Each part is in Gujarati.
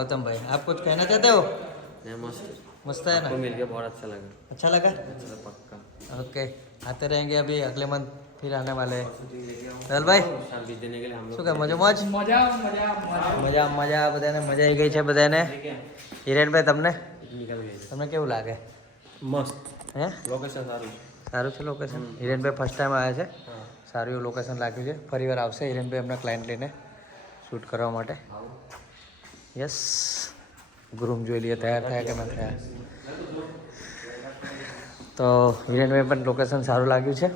गौतम भाई आप कुछ कहना चाहते हो ये मस्त मस्त है आपको ना मिल के बहुत अच्छा लगा अच्छा लगा चलो पक्का ओके आते रहेंगे अभी अगले मंथ फिर आने वाले हैं ચલ ભાઈ शादी देने के लिए हम શું लोग કે મજો મોજ મજા મજા બધાને મજા આવી ગઈ છે બધાને હિરેનભાઈ તમને निकल गए તમને કેવું લાગે मस्त હે लोकेशन सारू સારું છે લોકેશન હિરેનભાઈ ફર્સ્ટ ટાઈમ આવ્યા છે हाँ સારું એવું લોકેશન લાગ્યું છે ફરી વાર આવશે હિરેનભાઈ એમના ક્લાયન્ટ લઈને શૂટ કરવા માટે યસ ગ્રુમ જોઈ લઈએ તૈયાર થયા કે ન થયા તો હિરેનભાઈ પણ લોકેશન સારું લાગ્યું છે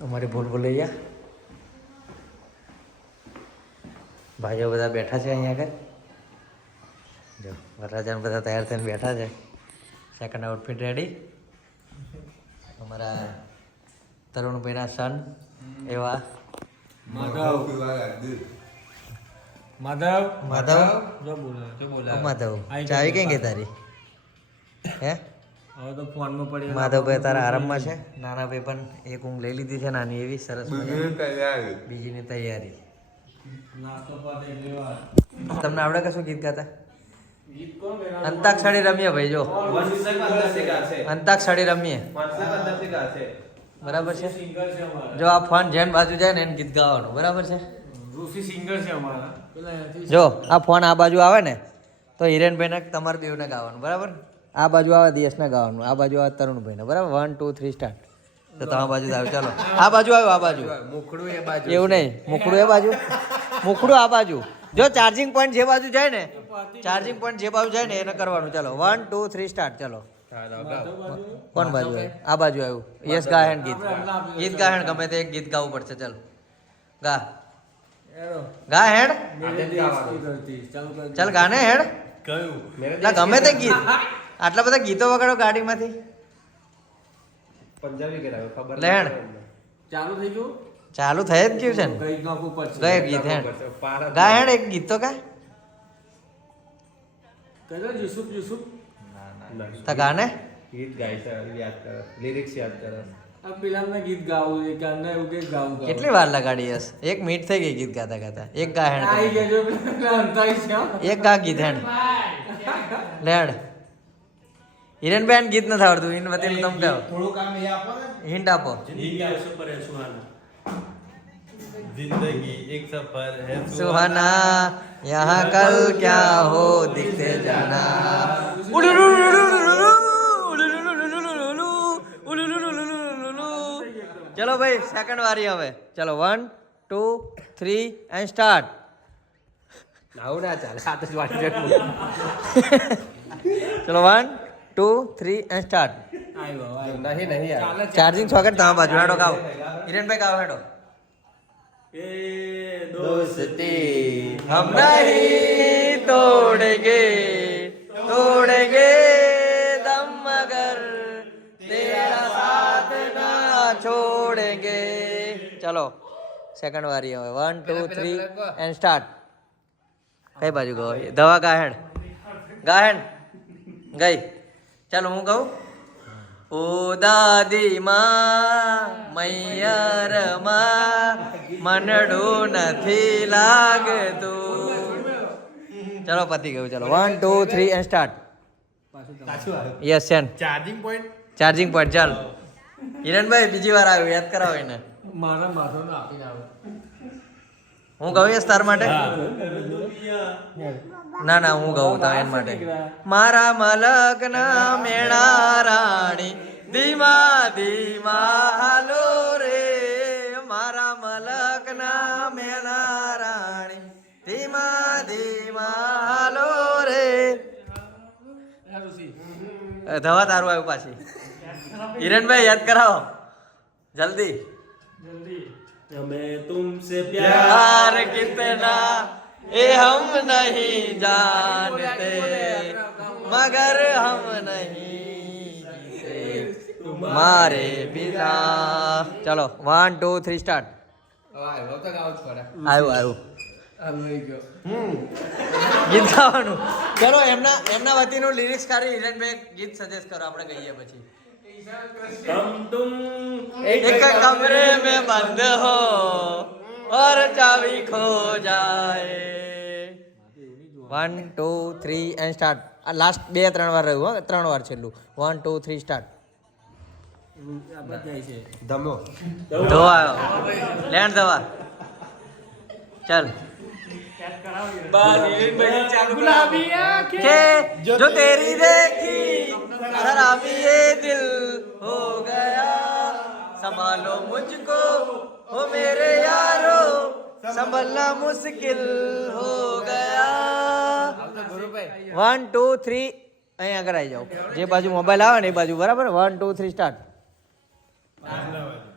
અમારી ભૂલ ભૂલૈયા ભાઈઓ બધા બેઠા છે અહીંયા આગળ જો વરરાજાને બધા તૈયાર થઈને બેઠા છે સેકન્ડ આઉટફિટ રેડી અમારા તરુણભાઈના સન એવા માધવ માધવ જો બોલા જો બોલા. માધવ ચાવી કેમ ક્યાં ગઈ તારી? હે? હવે તો ફોનમાં પડી માધવભાઈ તારા આરામમાં છે? નાના ભાઈ પણ એક ઊંઘ લઈ લીધી છે નાની એવી સરસ મજાની. બીજીની તૈયારી. નાસ્તો પાતે લેવા તમને આવડે કશું ગીત ગાતા? ગીત અંતાક્ષરી રમીએ ભાઈ જો. અંતાક્ષરી રમીએ. બરાબર છે? સિંગર છે અમારા. જો આ ફોન જેન બાજુ જાય ને એને ગીત ગાવાનું. બરાબર છે? ઋષિ સિંગર છે અમારા. જો આ ફોન આ બાજુ આવે ને તો હિરેનભાઈને તમારે દેવને ગાવાનું બરાબર? આ બાજુ આવે દેશને ગાવાનું આ બાજુ આવે તરુણભાઈને બરાબર? વન ટુ થ્રી સ્ટાર્ટ તો તમારા બાજુ આવ્યું ચાલો. આ બાજુ આવ્યું આ બાજુ. મુખડું એ બાજુ એવું નહીં મુખડું એ બાજુ. મુખડું આ બાજુ. જો ચાર્જિંગ પોઈન્ટ જે બાજુ જાય ને ચાર્જિંગ પોઈન્ટ જે બાજુ જાય ને એને કરવાનું ચાલો. વન ટુ થ્રી સ્ટાર્ટ ચાલો. કોણ બાજુ આવ્યું? આ બાજુ આવ્યું. યસ ગાયન ગીત. ગીત ગાયન ગમે તે ગીત ગાવું પડશે ચાલો. ગા. ગા હેડ? ચાલ ગાને હેડ? કયું? ગમે તે ગીત. આટલા બધા ગીતો વગાડો ગાડીમાંથી. પંજાબી કરાવ્યો ખબર લેણ ચાલુ થઈ ગયું? ચાલુ થઈ જ ગયું છે ને? ગઈ નાખવું પડશે. ગઈ ગીત હેડ. ગા હેડ એક ગીત તો ગા કયો? યુસુફ યુસુફ? ના ના તા ગાને? ગીત ગાય છે યાદ કરો લિરિક્સ યાદ કરો. પેલાના ગીત ગાવું છે કાના એવું કઈ ગાવું કેટલી વાર લગાડી હસ એક મિનિટ થઈ ગઈ ગીત ગાતા ગાતા. એક ગા હેડ એક ગા ગીત હેણ. લેડ હિરણબેન ગીત નથી આવડતું. ઇન વતીન તમ ગાવ થોડું કામ એ આપો ને. હિન્ટ આપો. જિંદગી સફર હે સુહાના. જિંદગી એક સફર હે સુહાના. યહાં કલ ક્યા હો દિખતે જાના. ચલો ભાઈ સેકન્ડ વારી હવે ચલો one two three and start આવું ના ચાલે સાત જ વાગે ચલો one two three and start આવ્યો આવ્યો નહીં નહીં યાર ચાલે ચાર્જિંગ સોકેટ તમારા બાજુ હેડો ગાઓ હિરેનભાઈ ગાઓ હેડો એ दोस्ती हम नहीं तोड़ेंगे तोड़ेंगे છોડેંગે. ચલો સેકન્ડ વારી હવે. One two three and start કઈ બાજુ ગયો દવા ગાહેણ ગાહેણ ગઈ. ચાલો હું કહું? ઓ દાદી માં મૈયર નથી લાગતું. ચલો પતી ગયું. ચલો one two three and start yes charging point charging point ચાલો. હિરણભાઈ બીજી વાર આવ્યું યાદ કરાવો એને. મારા માથો ને આપીને આવો. હું કહું યસ તાર માટે? ના ના હું ગઉં તા એન માટે. મારા મલક ના મેણા રાણી ધીમા ધીમા હાલો રે. મારા મલક ના મેણા રાણી ધીમા ધીમા હાલો રે. ધવા તારું આવ્યું પાછી. હિરણભાઈ યાદ કરાવો. જલ્દી. જલ્દી અમે તુમસે પ્યાર કિતના એ હમ નહીં જાનતે મગર હમ નહીં મારે બિના ચલો વન ટુ થ્રી સ્ટાર્ટ આવ્યું આવ્યું ગીત ગાવાનું. ચલો એમના એમના વતીનું લિરિક્સ કાઢી હિરેનભાઈ ગીત સજેસ્ટ કરો આપણે કહીએ પછી. हम तुम एक कमरे में बंद हो और चाबी खो जाए one two three and start આ લાસ્ટ બે ત્રણ વાર રહ્યું હો ત્રણ વાર છેલ્લું વન ટુ થ્રી સ્ટાર્ટ આપણે જાય છે ધમો ધોવા આવ્યો લેન્ડ દવા ચાલ ગુલાબી કે જો તેરી દેખી शराबी ये दिल हो गया संभालो मुझको हो मेरे यारो संभलना मुश्किल हो गया વન ટુ થ્રી અહીં આગળ આવી જાઓ જે બાજુ મોબાઈલ આવે ને એ બાજુ બરાબર વન ટુ થ્રી સ્ટાર્ટ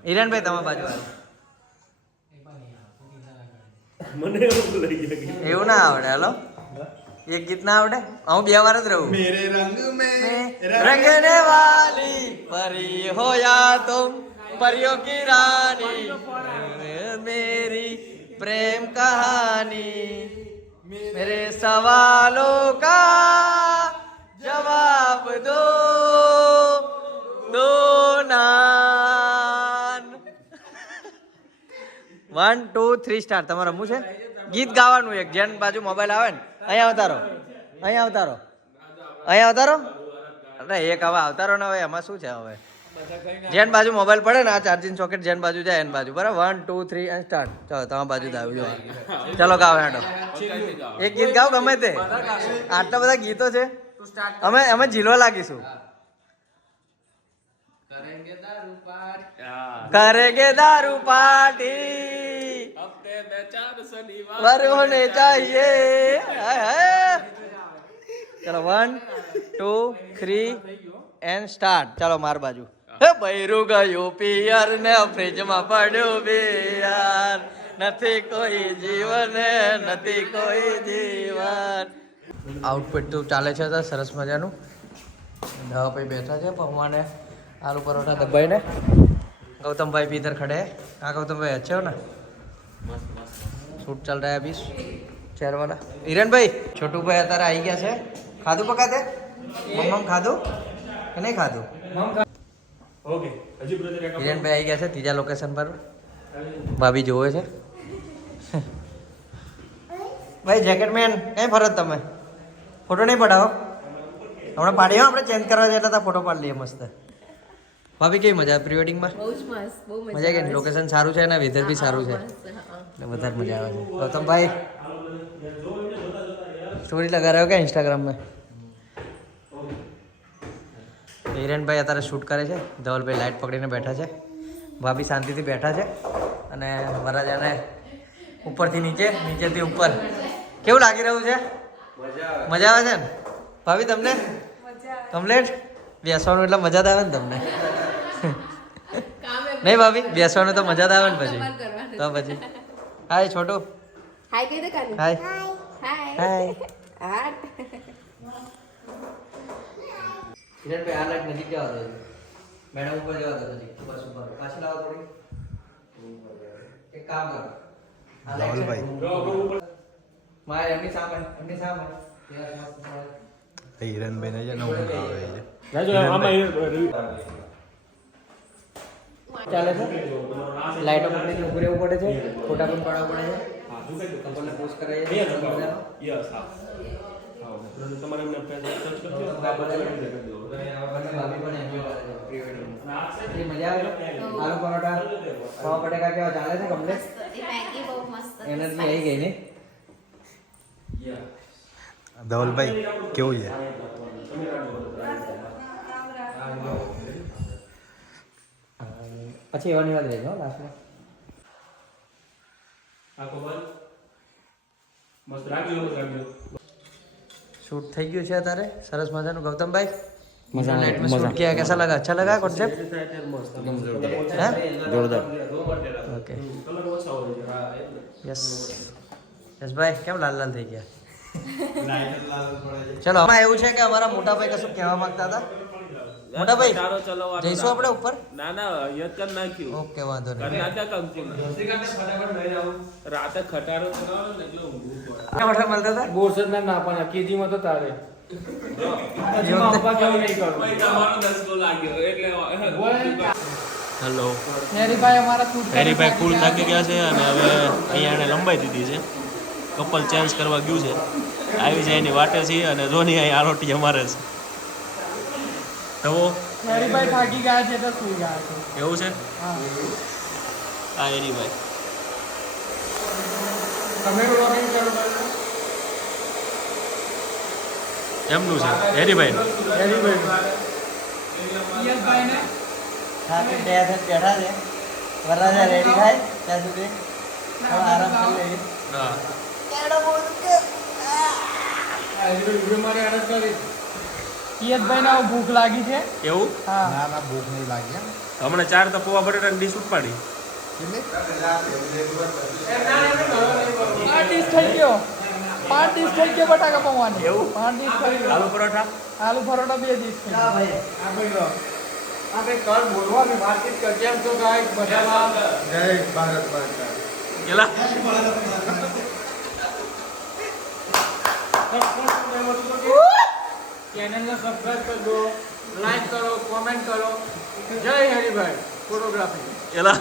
હિરેનભાઈ તમારા બાજુ આવ્યો એવું ના આવડે હલો એક ગીત ના આવડે હું બે વાર જ રહું मेरे रंग में रंगने वाली परी हो या तुम परियों की रानी मेरी प्रेम कहानी मेरे सवालों का जवाब दो दो नान વન ટુ થ્રી સ્ટાર તમારે રમવું છે ગીત ગાવાનું એક જેન બાજુ મોબાઈલ આવે ને અહીંયા અવતારો અહીંયા અવતારો. અહીંયા અવતારો? અરે એક હવે અવતારો ને હવે એમાં શું છે હવે? જેન બાજુ મોબાઈલ પડે ને આ ચાર્જિંગ સોકેટ જેન બાજુ જાય એન બાજુ. બરાબર? One two three and start ચલો તમારા બાજુ આવ્યું ચલો ગાવ હેડો. એક ગીત ગાવ ગમે તે. આટલા બધા ગીતો છે. અમે અમે ઝીલો લાગીશું. કરેગે દારૂ પાર્ટી. મારે હોને ચાહીએ. ચલો one two three and start ચાલો માર બાજુ. બૈરું ગયું પિયર ને ફ્રીજમાં પડ્યું બિયાર. નથી કોઈ જીવન નથી કોઈ જીવન. આઉટપુટ તો ચાલે છે સરસ મજાનું. દવા ભાઈ બેઠા છે પૌમાને આલુ પરોઠા દબાઈને. ગૌતમભાઈ ભીતર ખડે. હા ગૌતમભાઈ અચ્છો ને? शूट चल रहा है अभी चेयर वाला हिरन भाई छोटू भाई અત્યારે આવી ગયા છે ખાધું પકાતે મમ્મમ ખાધું કે નહીં ખાધું ઓકે હજી બ્રધર હિરન ભાઈ આવી ગયા છે ત્રીજા લોકેશન પર ભાભી જોવે છે ભાઈ જેકેટ મેન કઈ ફરજ તમે ફોટો નહીં પડાવો હમણાં પાડીએ હો, આપણે ચેન્જ કરવા જતા હતા ફોટો પાડી લઈએ મસ્ત ભાભી કેવી મજા પ્રી વેડિંગમાં બહુ જ મસ્ત બહુ મજા મજા કે લોકેશન સારું છે અને વેધર બી સારું છે મસ્ત, હા. એટલે વધારે મજા આવે છે. ગૌતમભાઈ સ્ટોરી લગા રહ્યો કે ઇન્સ્ટાગ્રામ में હિરેનભાઈ અત્યારે શૂટ કરે છે. ધવલભાઈ લાઇટ પકડીને બેઠા છે. ભાભી શાંતિથી બેઠા છે. અને વરરાજાને ઉપરથી નીચે નીચેથી ઉપર. કેવું લાગી રહ્યું છે? મજા આવે. છે ને? ભાભી તમને? કમ્પ્લેટ બેસવાનું એટલે મજા જ આવે ને તમને. નહીં ભાભી બેસવાનું તો મજા જ આવે ને પછી. તો પછી. હાય છોટુ હાય કહી દે કાની હાય હાય હાય હા કિરણભાઈ આ લાઈટ નજીક જવા દો મેડમ ઉપર જવા દો નજીક બસ ઉપર પાછી લાવો થોડી એક કામ કરો આ લાઈટ છે? મારે એમની સામે એમની સામે યાર, મસ્ત સામે. હિરણભાઈ ને છે ને ઊંઘ આવે છે રાજો આમાં ચાલે છે? લાઈટો પકડીને રહેવું પડે છે. ફોટા પણ પાડવા પડે છે. પોસ્ટ તમારે એમને ભાભી પણ એન્જોય કરે છે. એ મજા આવે? આલુ પરોઠા. પાવ બટેકા કેવા ચાલે છે કમ્પ્લેટ એનર્જી આવી ગઈ ને? ધવલભાઈ કેવું છે? પછી એવાની વાત રહેજો લાસ્ટમાં. આખો શૂટ થઈ ગયું છે અત્યારે. સરસ મજાનું. ગૌતમભાઈ મજા મજા કેસા લગા અચ્છા લગા કોન્સેપ્ટ જોરદાર. ઓકે યસ યસભાઈ કેમ લાલ લાલ થઈ ગયા? ચલો આમાં એવું છે કે અમારા મોટા ભાઈ કશું કહેવા માંગતા હતા? મોટા ભાઈ ખટારો ચલાવવાનો જઈશું આપણે ઉપર? ના ના યદ કરી નાખ્યું. ઓકે વાંધો નહીં. કર્ણાટક અંકુર રાતે ખટારો ચલાવવાનો ને જો ઊંઘવું પડે. મોટા મળતા હતા? બોરસદ ના ના પણ કેજીમાં તો તારે. એટલે હેલો હેરીભાઈ અમારા હેરીભાઈ ફૂલ થાકી ગયા છે અને હવે અહીંયા એને લંબાઈ દીધી છે. કપલ ચેન્જ કરવા ગયું છે. આવી જાય એની વાટે છીએ અને ધોની અહીં આરોટી અમારે છે. તો હરીભાઈ થાકી ગયા છે તો સુઈ ગયા છે. એવું છે? હા. હા હરીભાઈ. તમે વ્લોગિંગ કરો એમનું છે. હેરીભાઈ. હરીભાઈ. યશભાઈને સાથે બે હાથે બેઠા છે. વરરાજા રેડી થાય ત્યાં સુધી. હવે આરામ કરી લઈએ હા. યશભાઈને હવે ભૂખ લાગી છે? એવું? હા. ના ના ભૂખ નહીં લાગી હમણાં ચાર તો પોવા બટેટા ડીશ ઉપાડી. પાંચ ડીશ થઈ ગયો. પાંચ ડીશ થઈ ગયો બટાકા પૌવાની. એવું? પાંચ ડીશ થઈ ગયો. આલુ પરોઠા? આલુ પરોઠા બે ડીશ થઈ ગયો ભાઈ. આપણે કર બોલવાની વાતચીત કર કેમ છો ગાય બધા જય ભારત માતા. કેલા? ચેનલને સબસ્ક્રાઇબ કરજો લાઈક કરો કોમેન્ટ કરો. જય હરિભાઈ ફોટોગ્રાફી કેલા